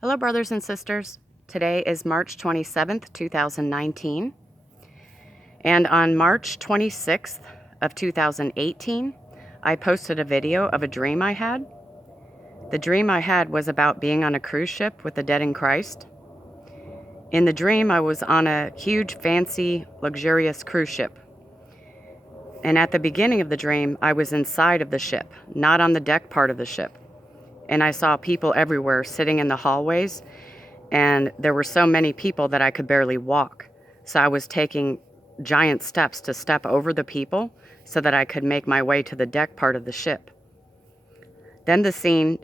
Hello, brothers and sisters. Today is March 27th, 2019. And on March 26th of 2018, I posted a video of a dream I had. The dream I had was about being on a cruise ship with the dead in Christ. In the dream, I was on a huge, fancy, luxurious cruise ship. And at the beginning of the dream, I was inside of the ship, not on the deck part of the ship. And I saw people everywhere sitting in the hallways, and there were so many people that I could barely walk. So I was taking giant steps to step over the people so that I could make my way to the deck part of the ship. Then the scene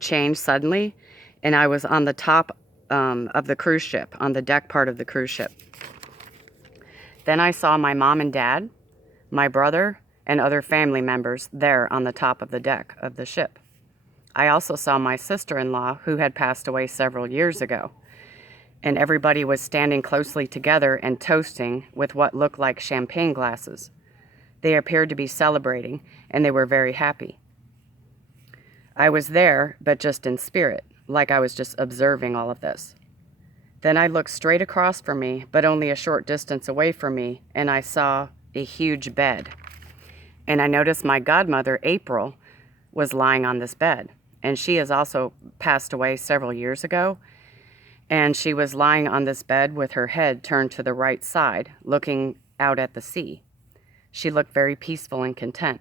changed suddenly, and I was on the top of the cruise ship, on the deck part of the cruise ship. Then I saw my mom and dad, my brother, and other family members there on the top of the deck of the ship. I also saw my sister-in-law, who had passed away several years ago, and everybody was standing closely together and toasting with what looked like champagne glasses. They appeared to be celebrating, and they were very happy. I was there, but just in spirit, like I was just observing all of this. Then I looked straight across from me, but only a short distance away from me, and I saw a huge bed. And I noticed my godmother, April, was lying on this bed. And she has also passed away several years ago. And she was lying on this bed with her head turned to the right side, looking out at the sea. She looked very peaceful and content.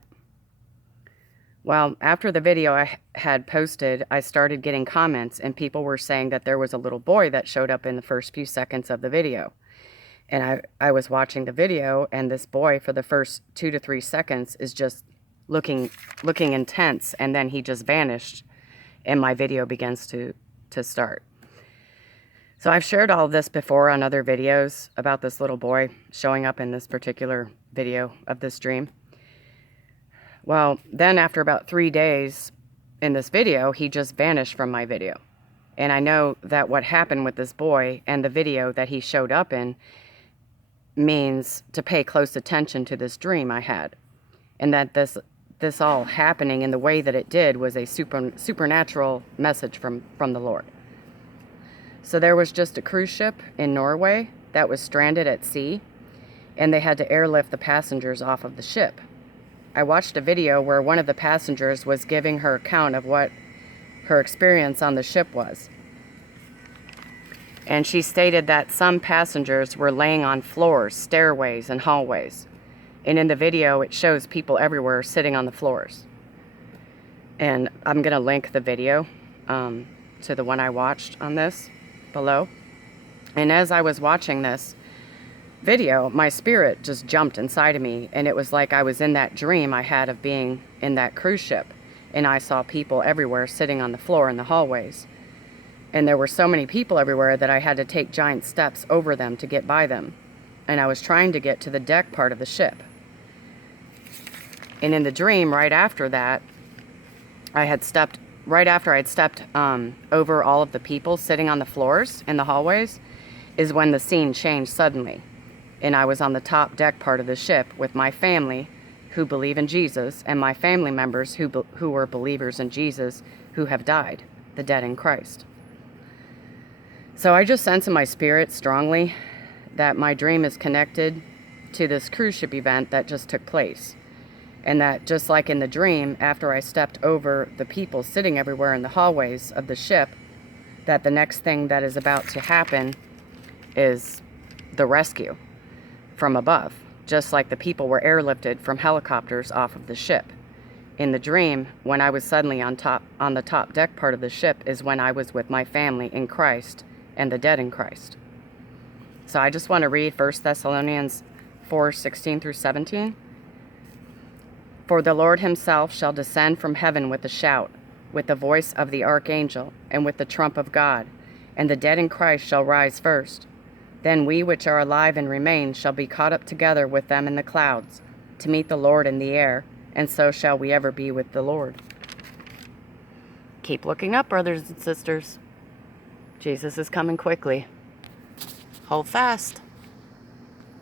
Well, after the video I had posted, I started getting comments, and people were saying that there was a little boy that showed up in the first few seconds of the video. And I was watching the video, and this boy, for the first 2 to 3 seconds, is just looking intense, and then he just vanished, and my video begins to start. So I've shared all of this before on other videos about this little boy showing up in this particular video of this dream. Well, then after about 3 days in this video, he just vanished from my video. And I know that what happened with this boy and the video that he showed up in means to pay close attention to this dream I had. And that this all happening in the way that it did was a supernatural message from the Lord. So there was just a cruise ship in Norway that was stranded at sea, and they had to airlift the passengers off of the ship. I watched a video where one of the passengers was giving her account of what her experience on the ship was. And she stated that some passengers were laying on floors, stairways, and hallways. And in the video, it shows people everywhere sitting on the floors. And I'm going to link the video to the one I watched on this below. And as I was watching this video, my spirit just jumped inside of me. And it was like I was in that dream I had of being in that cruise ship. And I saw people everywhere sitting on the floor in the hallways. And there were so many people everywhere that I had to take giant steps over them to get by them. And I was trying to get to the deck part of the ship. And in the dream, right after that, right after I'd stepped over all of the people sitting on the floors in the hallways, is when the scene changed suddenly. And I was on the top deck part of the ship with my family who believe in Jesus, and my family members who were believers in Jesus who have died, the dead in Christ. So I just sense in my spirit strongly that my dream is connected to this cruise ship event that just took place. And that just like in the dream, after I stepped over the people sitting everywhere in the hallways of the ship, that the next thing that is about to happen is the rescue from above. Just like the people were airlifted from helicopters off of the ship. In the dream, when I was suddenly on the top deck part of the ship, is when I was with my family in Christ and the dead in Christ. So I just want to read 1 Thessalonians 4:16 through 17. For the Lord himself shall descend from heaven with a shout, with the voice of the archangel, and with the trump of God, and the dead in Christ shall rise first. Then we which are alive and remain shall be caught up together with them in the clouds, to meet the Lord in the air, and so shall we ever be with the Lord. Keep looking up, brothers and sisters. Jesus is coming quickly. Hold fast.